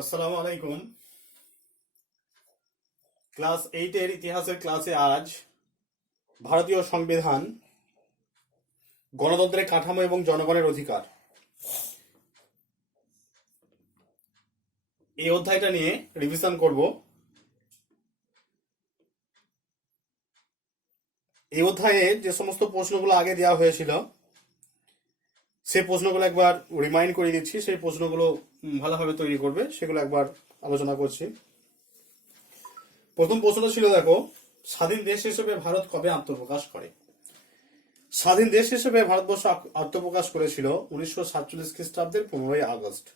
আসসালামু আলাইকুম। ক্লাস 8-এর ইতিহাসের ক্লাসে আজ ভারতীয় সংবিধান, গণতন্ত্রের কাঠামো এবং জনগণের অধিকার এই অধ্যায়টা নিয়ে রিভিশন করব। এই অধ্যায়ে যে সমস্ত প্রশ্নগুলো আগে দেওয়া হয়েছিল সেই প্রশ্নগুলো একবার রিমাইন্ড করে দিচ্ছি। সেই প্রশ্নগুলো ভালোভাবে তৈরি করবে, সেগুলো একবার আলোচনা করছি। প্রথম প্রশ্নটা ছিল, দেখো, স্বাধীন দেশ হিসেবে ভারত কবে আত্মপ্রকাশ করে? স্বাধীন দেশ হিসেবে ভারতবর্ষ আত্মপ্রকাশ করেছিল 1947 খ্রিস্টাব্দের 15ই আগস্ট।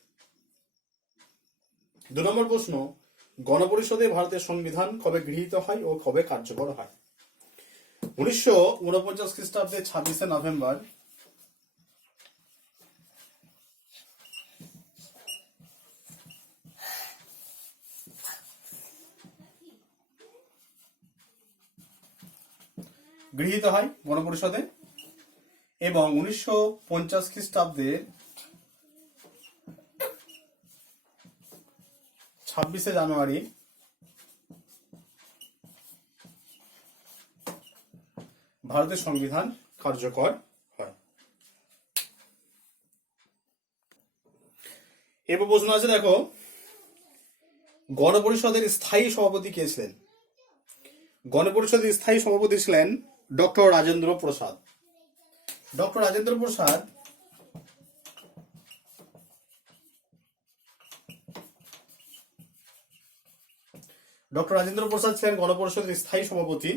2 নম্বর প্রশ্ন, গণপরিষদে ভারতের সংবিধান কবে গৃহীত হয় ও কবে কার্যকর হয়? 1949 খ্রিস্টাব্দের 26শে নভেম্বর। গৃহীত হয় গণপরিষদে, এবং 1950 খ্রিস্টাব্দের 26শে জানুয়ারি ভারতের সংবিধান কার্যকর হয়। এবার প্রশ্ন আছে, দেখো, গণপরিষদের স্থায়ী সভাপতি কে ছিলেন? গণপরিষদের স্থায়ী সভাপতি ছিলেন ডক্টর রাজেন্দ্র প্রসাদ। ডক্টর রাজেন্দ্র প্রসাদ ছিলেন গণপরিষদের স্থায়ী সভাপতি।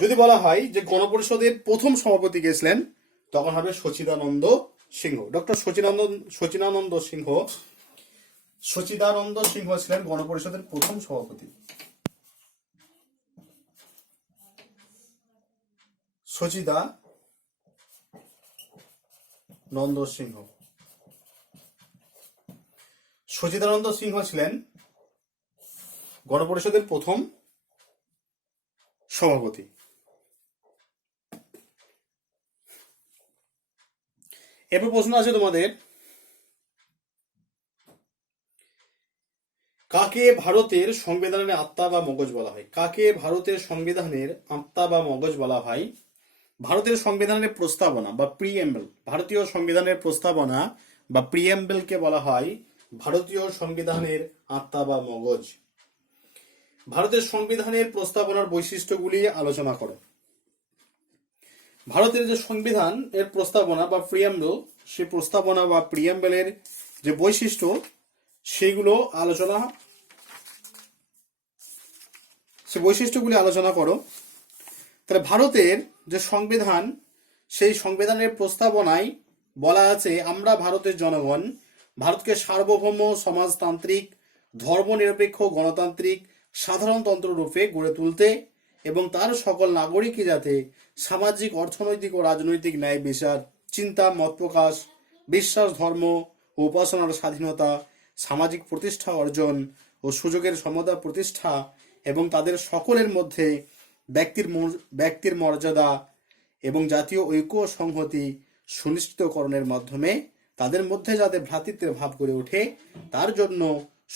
যদি বলা হয় যে গণপরিষদের প্রথম সভাপতি কে ছিলেন, তখন হবে সচিদানন্দ সিংহ। ডক্টর সচিদানন্দ সিংহ ছিলেন গণপরিষদের প্রথম সভাপতি। সচিদানন্দ সিংহ ছিলেন গণপরিষদের প্রথম সভাপতি। এবার প্রশ্ন আছে তোমাদের, কাকে ভারতের সংবিধানের আত্মা বা মগজ বলা হয়? কাকে ভারতের সংবিধানের আত্মা বা মগজ বলা হয়? ভারতের সংবিধানের প্রস্তাবনা বা প্রিএম্বল, ভারতীয় সংবিধানের প্রস্তাবনা বা প্রিএম্বলকে বলা হয় ভারতীয় সংবিধানের আত্মা বা মগজ। ভারতের সংবিধানের প্রস্তাবনার বৈশিষ্ট্যগুলি আলোচনা করো। ভারতের যে সংবিধান এর প্রস্তাবনা বা প্রিএম্বল, সেই প্রস্তাবনা বা প্রিএম্বলের যে বৈশিষ্ট্য, সেগুলো বৈশিষ্ট্যগুলি আলোচনা করো। তাহলে ভারতের যে সংবিধান, সেই সংবিধানের প্রস্তাবনায় বলা আছে, আমরা ভারতের জনগণ ভারতকে সার্বভৌম সমাজতান্ত্রিক ধর্মনিরপেক্ষ গণতান্ত্রিক সাধারণতন্ত্র রূপে গড়ে তুলতে এবং তার সকল নাগরিকই যাতে সামাজিক, অর্থনৈতিক ও রাজনৈতিক ন্যায় বিচার, চিন্তা, মত প্রকাশ, বিশ্বাস, ধর্ম ও উপাসনার স্বাধীনতা, সামাজিক প্রতিষ্ঠা অর্জন ও সুযোগের সমতা প্রতিষ্ঠা এবং তাদের সকলের মধ্যে ব্যক্তির মর্যাদা এবং জাতীয় ঐক্য ও সংহতি সুনিশ্চিতকরণের মাধ্যমে তাদের মধ্যে যাতে ভ্রাতৃত্বের ভাব গড়ে ওঠে, তার জন্য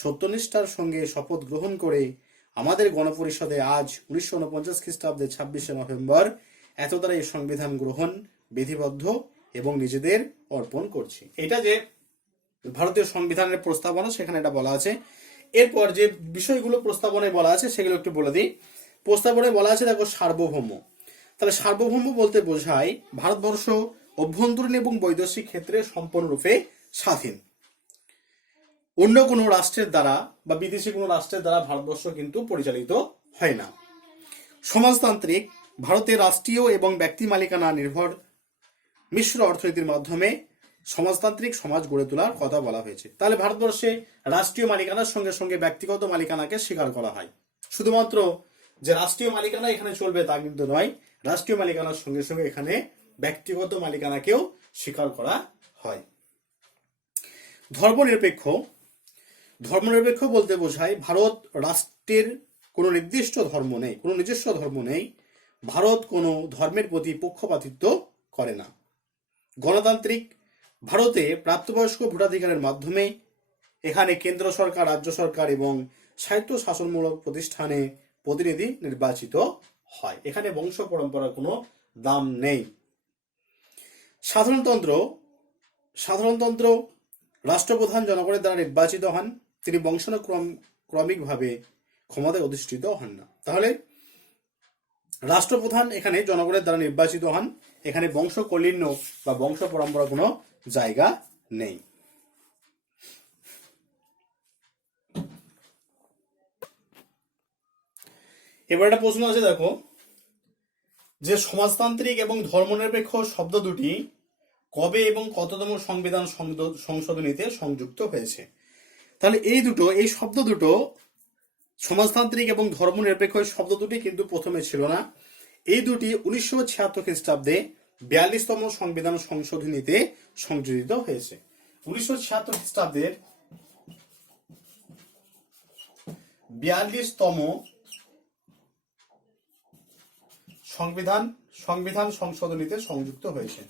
সত্যনিষ্ঠার সঙ্গে শপথ গ্রহণ করে আমাদের গণপরিষদে আজ 1949 খ্রিস্টাব্দের 26শে নভেম্বর এত দ্বারা এই সংবিধান গ্রহণ বিধিবদ্ধ এবং নিজেদের অর্পণ করছি। এটা যে ভারতীয় সংবিধানের প্রস্তাবনা, সেখানে এটা বলা আছে। এরপর যে বিষয়গুলো প্রস্তাবনায় বলা আছে সেগুলো একটু বলে দিই। প্রস্তাবনায় বলা আছে, দেখো, সার্বভৌম। তাহলে সার্বভৌম বলতে বোঝায় ভারতবর্ষ অভ্যন্তরীণ এবং বৈদেশিক ক্ষেত্রে সম্পূর্ণরূপে স্বাধীন। অন্য কোনো রাষ্ট্রের দ্বারা বা বিদেশি কোনো রাষ্ট্রের দ্বারা ভারতবর্ষ কিন্তু পরিচালিত হয় না। সমাজতান্ত্রিক, ভারতের রাষ্ট্রীয় এবং ব্যক্তি মালিকানা নির্ভর মিশ্র অর্থনীতির মাধ্যমে সমাজতান্ত্রিক সমাজ গড়ে তোলার কথা বলা হয়েছে। তাহলে ভারতবর্ষে রাষ্ট্রীয় মালিকানার সঙ্গে সঙ্গে ব্যক্তিগত মালিকানাকে স্বীকার করা হয়। শুধুমাত্র যে রাষ্ট্রীয় মালিকানা এখানে চলবে তা কিন্তু নয়, রাষ্ট্রীয় মালিকানার সঙ্গে সঙ্গে এখানে ব্যক্তিগত মালিকানাকেও স্বীকার করা হয়। ধর্মনিরপেক্ষ বলতে বোঝায় ভারত রাষ্ট্রের কোনো নির্দিষ্ট ধর্ম নেই, কোনো নিজস্ব ধর্ম নেই। ভারত কোনো ধর্মের প্রতি পক্ষপাতিত্ব করে না। গণতান্ত্রিক, ভারতে প্রাপ্তবয়স্ক ভোটাধিকারের মাধ্যমে এখানে কেন্দ্র সরকার, রাজ্য সরকার এবং স্বায়ত্ত শাসনমূলক প্রতিষ্ঠানে প্রতিনিধি নির্বাচিত হয়। এখানে বংশ পরম্পরার কোনো দাম নেই। সাধারণতন্ত্র সাধারণতন্ত্র রাষ্ট্রপ্রধান জনগণের দ্বারা নির্বাচিত হন, তিনি বংশানুক্রমিকভাবে ক্ষমতায় অধিষ্ঠিত হন না। তাহলে রাষ্ট্রপ্রধান এখানে জনগণের দ্বারা নির্বাচিত হন, এখানে বংশ কলিন্য বা বংশ পরম্পরা কোনো জায়গা নেই। এবার একটা প্রশ্ন আছে, দেখো যে সমাজতান্ত্রিক এবং ধর্মনিরপেক্ষ শব্দ দুটি কবে এবং কততম সংবিধান সংশোধনীতে সংযুক্ত হয়েছে? তাহলে এই শব্দ দুটো সমাজতান্ত্রিক এবং ধর্মনিরপেক্ষ শব্দ দুটি কিন্তু প্রথমে ছিল না। এই দুটি 1976 খ্রিস্টাব্দে 42তম সংবিধান সংশোধনীতে সংযোজিত হয়েছে। 1976 খ্রিস্টাব্দের 42তম সংবিধান সংশোধনীতে সংযুক্ত হয়েছে।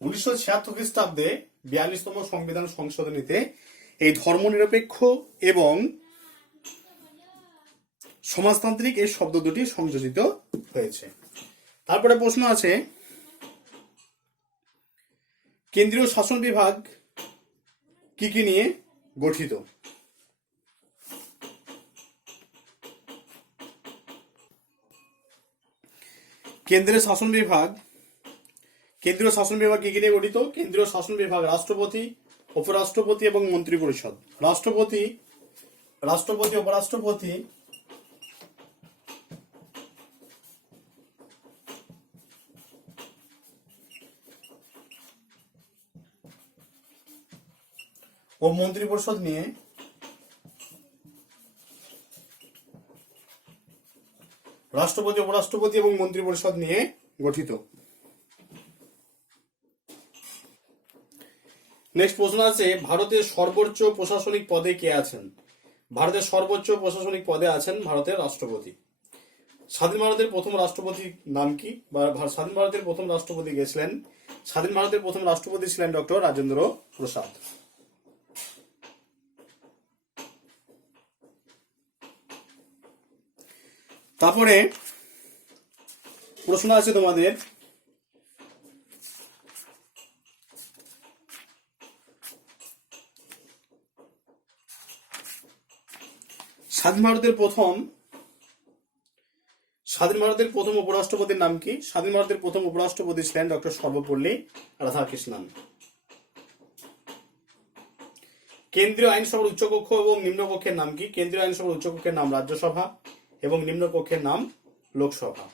উনিশশো 1976 খ্রিস্টাব্দে 42তম সংবিধান সংশোধনীতে এই ধর্মনিরপেক্ষ এবং সমাজতান্ত্রিক এই শব্দ দুটি সংযোজিত হয়েছে। তারপরে প্রশ্ন আছে, কেন্দ্রীয় শাসন বিভাগ কি কি নিয়ে গঠিত? কেন্দ্রীয় শাসন বিভাগ কি কি নিয়ে গঠিত? কেন্দ্রীয় শাসন বিভাগ রাষ্ট্রপতি, উপরাষ্ট্রপতি এবং মন্ত্রী পরিষদ। রাষ্ট্রপতি, উপরাষ্ট্রপতি ও মন্ত্রী পরিষদ নিয়ে রাষ্ট্রপতি, উপরাষ্ট্রপতি এবং মন্ত্রী পরিষদ নিয়ে গঠিত। নেক্সট প্রশ্ন আছে, ভারতের সর্বোচ্চ প্রশাসনিক পদে কে আছেন? ভারতের সর্বোচ্চ প্রশাসনিক পদে আছেন ভারতের রাষ্ট্রপতি। স্বাধীন ভারতের প্রথম রাষ্ট্রপতির নাম কি, বা স্বাধীন ভারতের প্রথম রাষ্ট্রপতি কে ছিলেন? স্বাধীন ভারতের প্রথম রাষ্ট্রপতি ছিলেন ডক্টর রাজেন্দ্র প্রসাদ। তারপরে প্রশ্ন আছে তোমাদের, স্বাধীন ভারতের প্রথম উপরাষ্ট্রপতির নাম কি? স্বাধীন ভারতের প্রথম উপরাষ্ট্রপতি ছিলেন ডক্টর সর্বপল্লী রাধাকৃষ্ণন। কেন্দ্রীয় আইনসভার উচ্চকক্ষ এবং নিম্নকক্ষের নাম কি? কেন্দ্রীয় আইনসভার উচ্চকক্ষের নাম রাজ্যসভা এবং নিম্নকক্ষের নাম লোকসভা।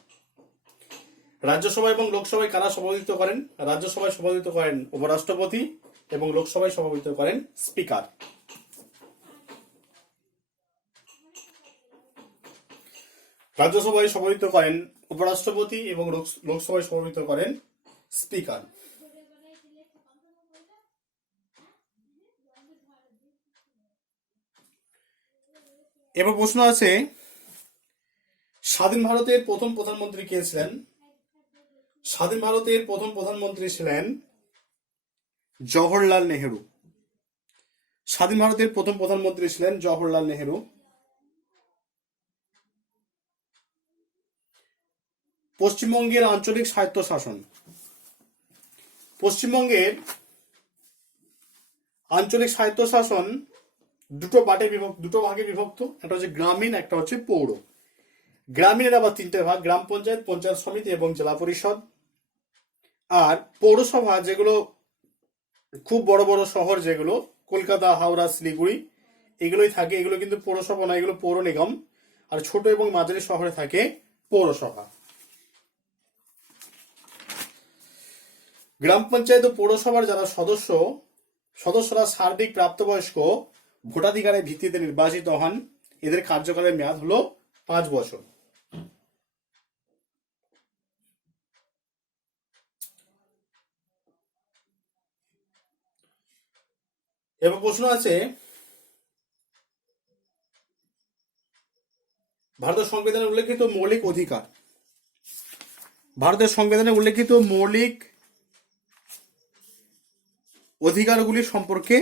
রাজ্যসভা এবং লোকসভায় কারা সভাপতিত্ব করেন? রাজ্যসভায় সভাপতিত্ব করেন উপরাষ্ট্রপতি এবং লোকসভায় সভাপতিত্ব করেন স্পিকার। রাজ্যসভায় সভাপতিত্ব করেন উপরাষ্ট্রপতি এবং লোকসভায় সভাপতিত্ব করেন স্পিকার। এবার প্রশ্ন আছে, স্বাধীন ভারতের প্রথম প্রধানমন্ত্রী কে ছিলেন? স্বাধীন ভারতের প্রথম প্রধানমন্ত্রী ছিলেন জওহরলাল নেহেরু। স্বাধীন ভারতের প্রথম প্রধানমন্ত্রী ছিলেন জওহরলাল নেহেরু। পশ্চিমবঙ্গের আঞ্চলিক স্বায়ত্তশাসন। পশ্চিমবঙ্গের আঞ্চলিক স্বায়ত্তশাসন দুটো ভাগে বিভক্ত, একটা হচ্ছে গ্রামীণ, একটা হচ্ছে পৌর। গ্রামীণের আবার তিনটে ভাগ, গ্রাম পঞ্চায়েত, পঞ্চায়েত সমিতি এবং জেলা পরিষদ। আর পৌরসভা যেগুলো খুব বড় বড় শহর, যেগুলো কলকাতা, হাওড়া, শিলিগুড়ি, এগুলোই থাকে, এগুলো কিন্তু পৌরসভা না, এগুলো পৌর নিগম। আর ছোট এবং মাঝারি শহরে থাকে পৌরসভা। গ্রাম পঞ্চায়েত ও পৌরসভার যারা সদস্যরা সার্বিক প্রাপ্তবয়স্ক, ভোটাধিকারের ভিত্তিতে নির্বাচিত হন। এদের কার্যকালের মেয়াদ হলো 5 বছর। এবার প্রশ্ন আছে, ভারতের সংবিধানে উল্লেখিত মৌলিক অধিকার, ভারতের সংবিধানে উল্লেখিত মৌলিক অধিকারগুলি সম্পর্কে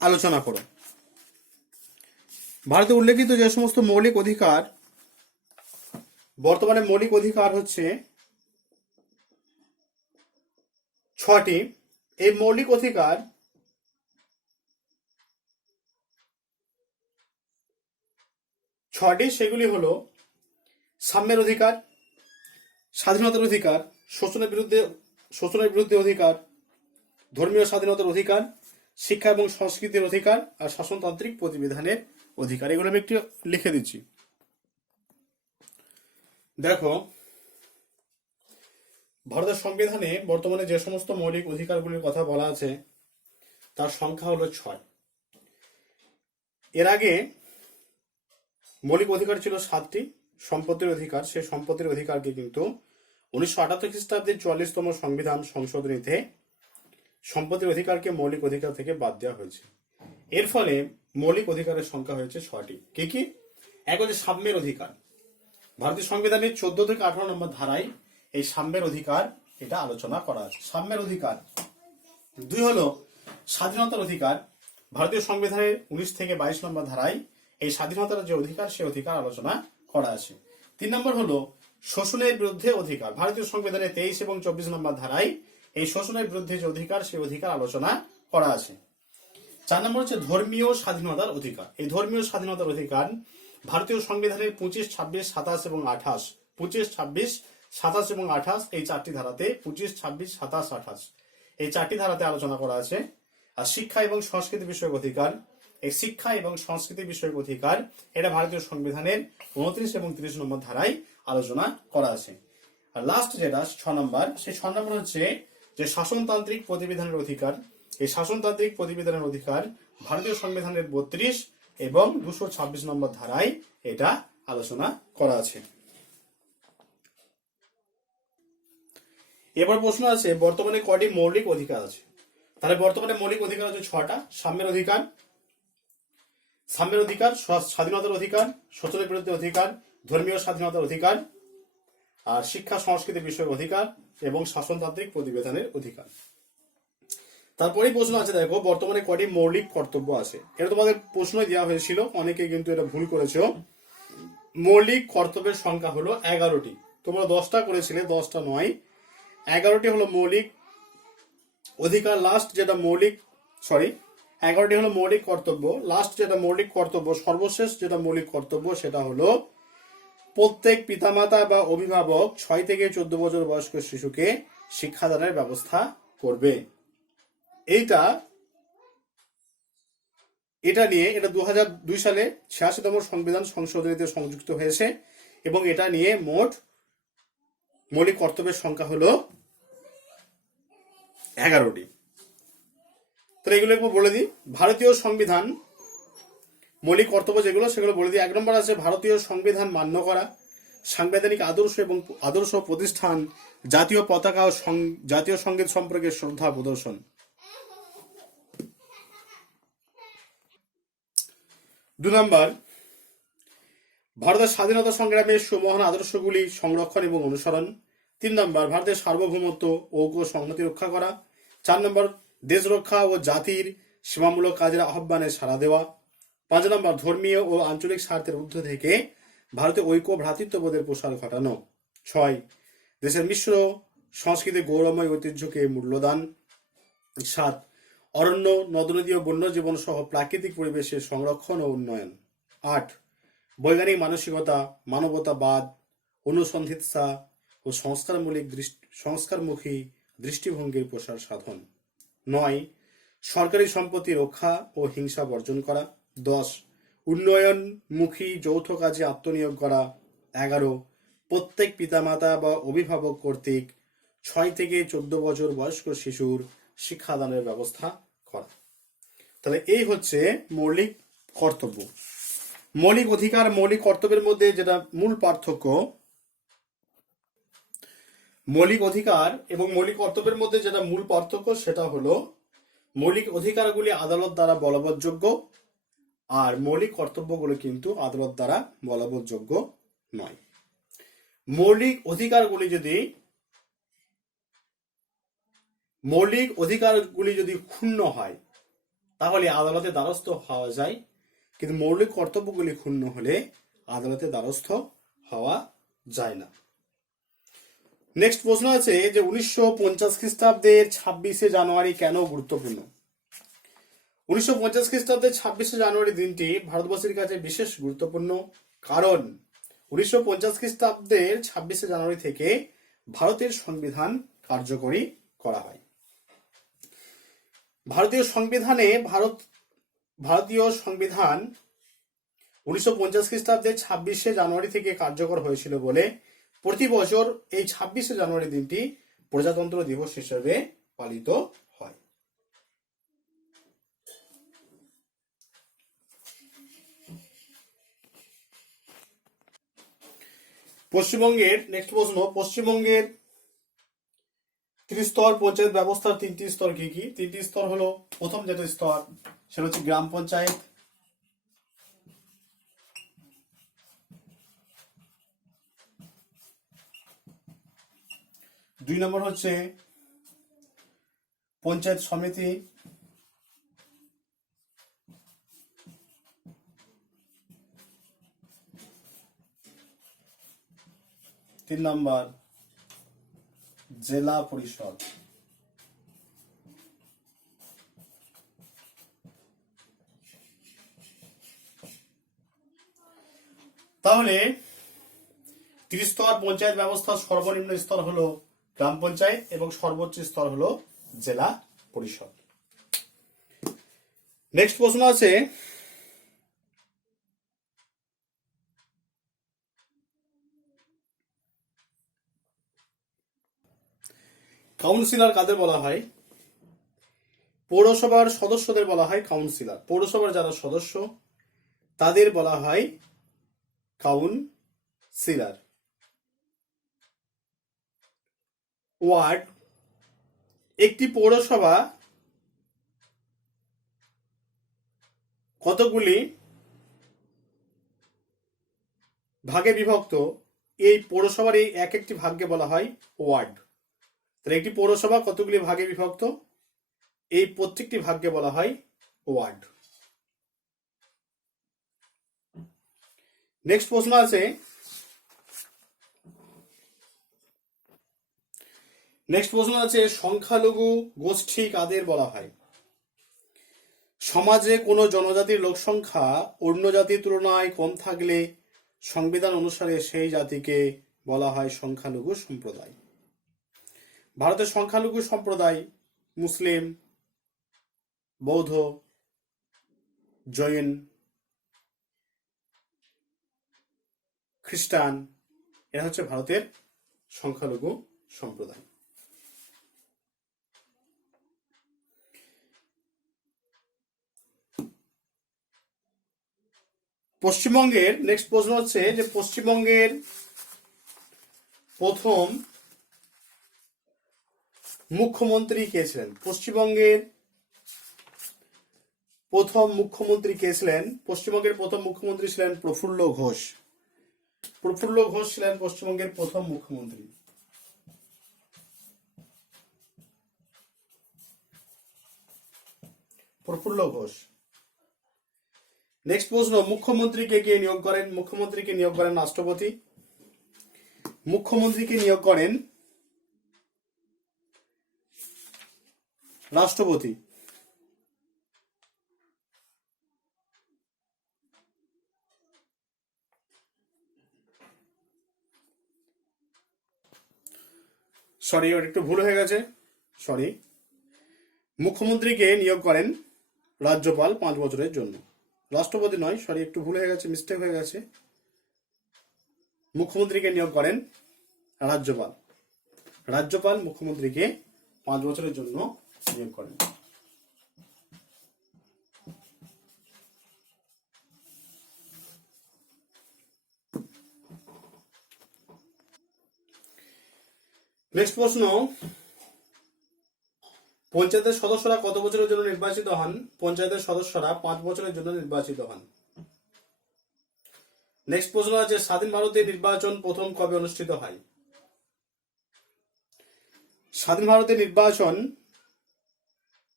আলোচনা করো। ভারতে উল্লেখিত যে সমস্ত মৌলিক অধিকার, বর্তমানে মৌলিক অধিকার হচ্ছে 6টি। এই মৌলিক অধিকার সেগুলি হলো সাম্যের অধিকার, স্বাধীনতার অধিকার, শোষণের বিরুদ্ধে অধিকার, ধর্মীয় স্বাধীনতার অধিকার, শিক্ষা এবং সংস্কৃতির অধিকার, আর শাসনতান্ত্রিক প্রতিবিধানের অধিকার। এগুলো আমি একটু লিখে দিচ্ছি। দেখো, ভারতের সংবিধানে বর্তমানে যে সমস্ত মৌলিক অধিকারগুলির কথা বলা আছে তার সংখ্যা হলো 6। এর আগে মৌলিক অধিকার ছিল 7টি। সম্পত্তির অধিকার, সেই সম্পত্তির অধিকারকে কিন্তু 1978 খ্রিস্টাব্দের 44তম সংবিধান সংশোধনীতে সম্পত্তির অধিকারকে মৌলিক অধিকার থেকে বাদ দেওয়া হয়েছে। এর ফলে মৌলিক অধিকারের সংখ্যা হয়েছে 6টি। কি কি? এক হচ্ছে সাম্যের অধিকার। ভারতীয় সংবিধানের 14 থেকে 18 নম্বর ধারায় এই সাম্যের অধিকার এটা আলোচনা করা আছে। সাম্যের অধিকার। 2 হলো স্বাধীনতার অধিকার। ভারতীয় সংবিধানের 19 থেকে 22 নম্বর ধারায় এই স্বাধীনতার যে অধিকার সে অধিকার আলোচনা করা আছে। 3 নম্বর হলো শোষণের বিরুদ্ধে অধিকার। ভারতীয় সংবিধানের 23 এবং 24 নম্বর ধারায় এই শোষণের বিরুদ্ধে যে অধিকার সে অধিকার আলোচনা করা আছে। 4 নম্বর হচ্ছে ধর্মীয় স্বাধীনতার অধিকার। এই ধর্মীয় স্বাধীনতার অধিকার ভারতীয় সংবিধানের 25, 26, 27 এবং 28, 25, 26, 27 এবং 28 এই 4টি ধারাতে, 25, 26, 27, 28 এই 4টি ধারাতে আলোচনা করা আছে। আর শিক্ষা এবং সংস্কৃতি বিষয়ক অধিকার, এই শিক্ষা এবং সংস্কৃতি বিষয়ক অধিকার এটা ভারতীয় সংবিধানের 29 এবং 30 নম্বর ধারায় আলোচনা করা আছে। আর লাস্ট যেটা 6 নম্বর, সেই 6 নম্বর হচ্ছে যে শাসনতান্ত্রিক প্রতিবিধানের অধিকার। এই শাসনতান্ত্রিক প্রতিবিধানের অধিকার ভারতীয় সংবিধানের 32 এবং 226 নম্বর ধারায় এটা আলোচনা করা আছে। এবার প্রশ্ন আছে বর্তমানে কয়টি মৌলিক অধিকার আছে? তাহলে বর্তমানে মৌলিক অধিকার হচ্ছে 6টা। সাম্যের অধিকার, স্বাধীনতার অধিকার, শোষণের বিরুদ্ধে অধিকার, ধর্মীয় স্বাধীনতার অধিকার, আর শিক্ষা সংস্কৃতি বিষয়ক অধিকার এবং শাসনতান্ত্রিক প্রতিবিধানের অধিকার। তারপরেই প্রশ্ন আছে, দেখো বর্তমানে কয়টি মৌলিক কর্তব্য আছে? এটা তোমাদের প্রশ্ন দেওয়া হয়েছিল, অনেকে কিন্তু এটা ভুল করেছো। মৌলিক কর্তব্যের সংখ্যা হলো 11টি। তোমরা 10টা করেছিলে, 10টা নয়, 11টি হলো মৌলিক অধিকার। লাস্ট যেটা মৌলিক 11টি হলো মৌলিক কর্তব্য। লাস্ট যেটা মৌলিক কর্তব্য, সর্বশেষ যেটা মৌলিক কর্তব্য সেটা হলো প্রত্যেক পিতামাতা বা অভিভাবক 6 থেকে 14 বছর বয়স্ক শিশুকে শিক্ষাদানের ব্যবস্থা করবে। এটা নিয়ে 2002 সালে 86তম সংবিধান সংশোধনীতে সংযুক্ত হয়েছে এবং এটা নিয়ে মোট মৌলিক কর্তব্যের সংখ্যা হলো 11টি। তাহলে এগুলো একটু বলে দিই। ভারতীয় সংবিধান মৌলিক কর্তব্য যেগুলো সেগুলো বলে দিই। 1 নম্বর আছে ভারতীয় সংবিধান মান্য করা, সাংবিধানিক আদর্শ প্রতিষ্ঠান, জাতীয় পতাকা ও জাতীয় সঙ্গীত সম্পর্কে শ্রদ্ধা প্রদর্শন। 2 নম্বর ভারতের স্বাধীনতা সংগ্রামের সুমহান আদর্শগুলি সংরক্ষণ এবং অনুসরণ। 3 নম্বর ভারতের সার্বভৌমত্ব ও সংহতি রক্ষা করা। 4 নম্বর দেশ রক্ষা ও জাতির সীমামূলক কাজের আহ্বানে সাড়া দেওয়া। 5 নম্বর ধর্মীয় ও আঞ্চলিক স্বার্থের ঊর্ধ্বে থেকে ভারতে ঐক্য ভ্রাতৃত্ববোধের প্রসার ঘটানো। 6 দেশের মিশ্র সংস্কৃতির গৌরবময় ঐতিহ্যকে মূল্যদান। 7 অরণ্য, নদনদী ও বন্যজীবন সহ প্রাকৃতিক পরিবেশের সংরক্ষণ ও উন্নয়ন। 8 বৈজ্ঞানিক মানসিকতা, মানবতাবাদ, অনুসন্ধিৎসা ও সংস্কারমুখী দৃষ্টিভঙ্গির প্রসার সাধন। 9 সরকারি সম্পত্তি রক্ষা ও হিংসা বর্জন করা। 10 উন্নয়নমুখী যৌথ কাজে আত্মনিয়োগ করা। 11 প্রত্যেক পিতামাতা বা অভিভাবক কর্তৃক 6 থেকে 14 বছর বয়স্ক শিশুর শিক্ষাদানের ব্যবস্থা করা। তাহলে এই হচ্ছে মৌলিক কর্তব্য। মৌলিক অধিকার মৌলিক কর্তব্যের মধ্যে যেটা মূল পার্থক্য, মৌলিক অধিকার এবং মৌলিক কর্তব্যের মধ্যে যেটা মূল পার্থক্য সেটা হলো মৌলিক অধিকারগুলি আদালত দ্বারা বলবৎযোগ্য আর মৌলিক কর্তব্যগুলো কিন্তু আদালত দ্বারা বলবৎযোগ্য নয়। মৌলিক অধিকারগুলি যদি ক্ষুণ্ণ হয় তাহলে আদালতে দ্বারস্থ হওয়া যায়, কিন্তু মৌলিক কর্তব্যগুলি ক্ষুণ্ণ হলে আদালতে দ্বারস্থ হওয়া যায় না। নেক্সট প্রশ্ন আছে যে 1950 খ্রিস্টাব্দের 26শে জানুয়ারি কেন গুরুত্বপূর্ণ? 1950 খ্রিস্টাব্দের 26শে জানুয়ারি দিনটি ভারতবর্ষের কাছে বিশেষ গুরুত্বপূর্ণ, কারণ 1950 খ্রিস্টাব্দের 26শে জানুয়ারি থেকে ভারতের সংবিধান কার্যকরী করা হয়। ভারতীয় সংবিধান 1950 খ্রিস্টাব্দের 26শে জানুয়ারি থেকে কার্যকর হয়েছিল বলে প্রতি বছর এই 26শে জানুয়ারি দিনটি প্রজাতন্ত্র দিবস হিসেবে পালিত হয়। পশ্চিমবঙ্গের নেক্সট প্রশ্ন, পশ্চিমবঙ্গের ত্রিস্তর পঞ্চায়েত ব্যবস্থার 3টি স্তর কি কি? 3টি স্তর হলো, প্রথম যেটা স্তর সেটা হচ্ছে গ্রাম পঞ্চায়েত, দুই নম্বর হচ্ছে পঞ্চায়েত সমিতি, তিন নম্বর জেলা পরিষদ। তাহলে ত্রিস্তর পঞ্চায়েত ব্যবস্থার সর্বনিম্ন স্তর হলো গ্রাম পঞ্চায়েত এবং সর্বোচ্চ স্তর হলো জেলা পরিষদ। নেক্সট প্রশ্ন আছে কাউন্সিলর কাদের বলা হয়? পৌরসভার সদস্যদের বলা হয় কাউন্সিলর। পৌরসভার যারা সদস্য তাদের বলা হয় কাউন্সিলর। ওয়ার্ড, একটি পৌরসভা কতগুলি ভাগে বিভক্ত? এই পৌরসভার এই এক একটি ভাগকে বলা হয় ওয়ার্ড। তাহলে একটি পৌরসভা কতগুলি ভাগে বিভক্ত? এই প্রত্যেকটি ভাগকে বলা হয় ওয়ার্ড। নেক্সট প্রশ্ন আছে, সংখ্যালঘু গোষ্ঠী কাদের বলা হয়? সমাজে কোনো জনজাতির লোক সংখ্যা অন্য জাতির তুলনায় কম থাকলে সংবিধান অনুসারে সেই জাতিকে বলা হয় সংখ্যালঘু সম্প্রদায়। ভারতের সংখ্যালঘু সম্প্রদায় মুসলিম, বৌদ্ধ, জৈন, খ্রিস্টান, এরা হচ্ছে ভারতের সংখ্যালঘু সম্প্রদায়। পশ্চিমবঙ্গের নেক্সট প্রশ্ন হচ্ছে যে পশ্চিমবঙ্গের প্রথম মুখ্যমন্ত্রী কে ছিলেন? পশ্চিমবঙ্গের প্রথম মুখ্যমন্ত্রী কে ছিলেন? পশ্চিমবঙ্গের প্রথম মুখ্যমন্ত্রী ছিলেন প্রফুল্ল ঘোষ। প্রফুল্ল ঘোষ ছিলেন পশ্চিমবঙ্গের প্রথম মুখ্যমন্ত্রী। প্রফুল্ল ঘোষ। নেক্সট প্রশ্ন, মুখ্যমন্ত্রীকে কে নিয়োগ করেন? মুখ্যমন্ত্রীকে নিয়োগ করেন রাষ্ট্রপতি। মুখ্যমন্ত্রীকে নিয়োগ করেন রাষ্ট্রপতি। সরি, ওর একটু ভুল হয়ে গেছে, সরি। মুখ্যমন্ত্রীকে নিয়োগ করেন রাজ্যপাল 5 বছরের জন্য, রাষ্ট্রপতি নয়, সরি একটু ভুল হয়ে গেছে, মিস্টেক হয়ে গেছে। মুখ্যমন্ত্রীকে নিয়োগ করেন রাজ্যপাল। রাজ্যপাল মুখ্যমন্ত্রীকে 5 বছরের জন্য নিয়োগ করেন। নেক্সট প্রশ্ন, পঞ্চায়েতের সদস্যরা কত বছরের জন্য নির্বাচিত হন? পঞ্চায়েতের সদস্যরা 5 বছরের জন্য নির্বাচিত হন। নেক্সট প্রশ্ন আছে, স্বাধীন ভারতের নির্বাচন প্রথম কবে অনুষ্ঠিত হয়? স্বাধীন ভারতের নির্বাচন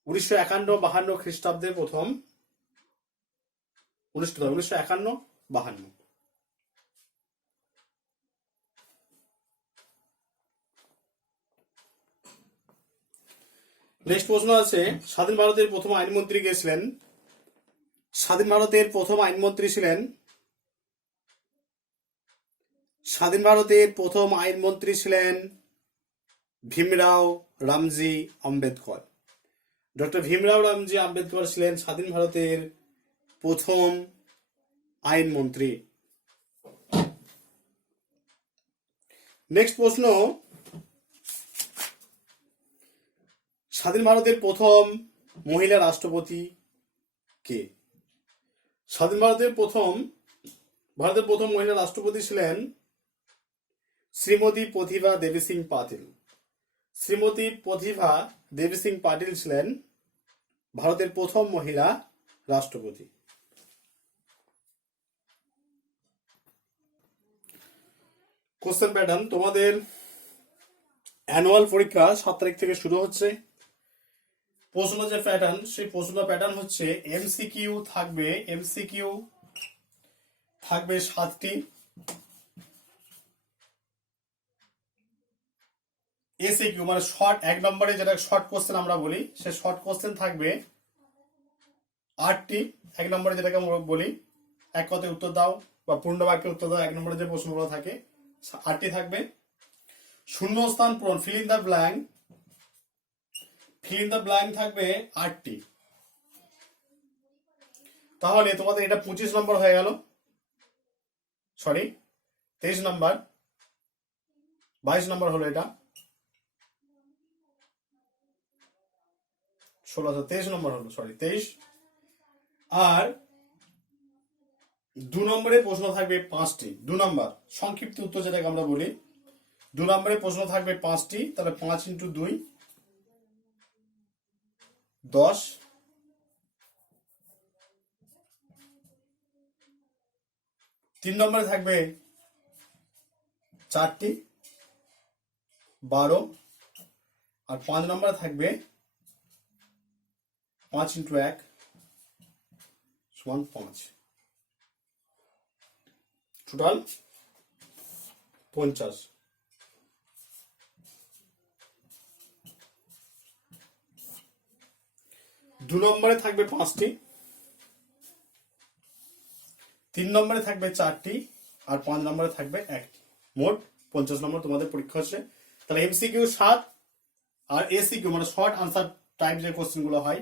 1951-52 খ্রিস্টাব্দে প্রথম অনুষ্ঠিত হয়। 1951-52। নেক্সট প্রশ্ন আছে, স্বাধীন ভারতের প্রথম আইনমন্ত্রী কে ছিলেন? স্বাধীন ভারতের প্রথম আইনমন্ত্রী ছিলেন ভীমরাও রামজি আম্বেদকর। ডক্টর ভীমরাও রামজি আম্বেদকর ছিলেন স্বাধীন ভারতের প্রথম আইনমন্ত্রী। নেক্সট প্রশ্ন, স্বাধীন ভারতের প্রথম মহিলা রাষ্ট্রপতি কে? স্বাধীন ভারতের প্রথম মহিলা রাষ্ট্রপতি ছিলেন শ্রীমতী প্রতিভা দেবী সিং পাটিল। শ্রীমতী প্রতিভা দেবী সিং পাটিল ছিলেন ভারতের প্রথম মহিলা রাষ্ট্রপতি। কোশ্চেন প্যাটার্ন, তোমাদের অ্যানুয়াল পরীক্ষা 7 তারিখ থেকে শুরু হচ্ছে। প্রশ্ন যে প্যাটার্ন, সেই প্রশ্ন প্যাটার্ন হচ্ছে এমসিকিউ থাকবে 7টি, এসিকিউ মানে শর্ট 1 নম্বরে যেটা শর্ট কোশ্চেন আমরা বলি, সে শর্ট কোশ্চেন থাকবে 8টি। 1 নম্বরে যেটাকে আমরা বলি এক কথায় উত্তর দাও বা পূর্ণ বাক্যে উত্তর দাও, 1 নম্বরে যে প্রশ্নগুলো থাকে 8টি থাকবে। শূন্যস্থান পূরণ, ফিল ইন দ্য ব্ল্যাঙ্ক থাকবে 8টি। তাহলে তোমাদের এটা 25 নম্বর হয়ে গেল, সরি 23 নম্বর, 22 নম্বর হলো এটা, 23 নম্বর হলো, সরি 23। আর 2 নম্বরে প্রশ্ন থাকবে 5টি। 2 নম্বর সংক্ষিপ্ত উত্তর যেটাকে আমরা বলি, 2 নম্বরে প্রশ্ন থাকবে 5টি, তাহলে 5 × 2 10। 3 নম্বরে থাকবে 4টি 12, আর 5 নম্বরে থাকবে 5 × 1 = 5, টোটাল 50। 2 নম্বরে থাকবে 5টি, 3 নম্বরে থাকবে 4টি, আর 5 নম্বরে থাকবে 1টি। মোট 50 নম্বর তোমাদের পরীক্ষা হচ্ছে। তাহলে এমসিকিউ 7 আর এসিকিউ মানে শর্ট আনসার টাইপ যে কোশ্চেন গুলো হয়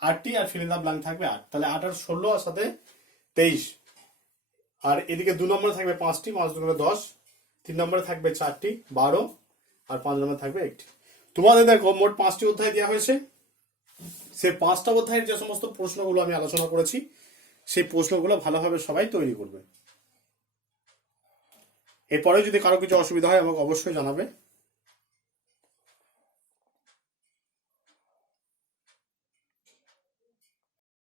8টি, আর ফিল ইন দ্য ব্ল্যাঙ্ক থাকবে 8। তাহলে 8 আর 16 আর সাথে 23। আর এদিকে 2 নম্বরে থাকবে 5টি, 5 × 2 = 10। 3 নম্বরে থাকবে 4টি 12, আর 5 নম্বরে থাকবে 1টি। তোমাদের দেখো মোট 5টি অধ্যায় দেওয়া হয়েছে। সেই 5টা অধ্যায়ের যে সমস্ত প্রশ্নগুলো আমি আলোচনা করেছি, সেই প্রশ্নগুলো ভালোভাবে সবাই তৈরি করবে। এরপরে যদি কারো কিছু অসুবিধা হয় আমাকে অবশ্যই জানাবে।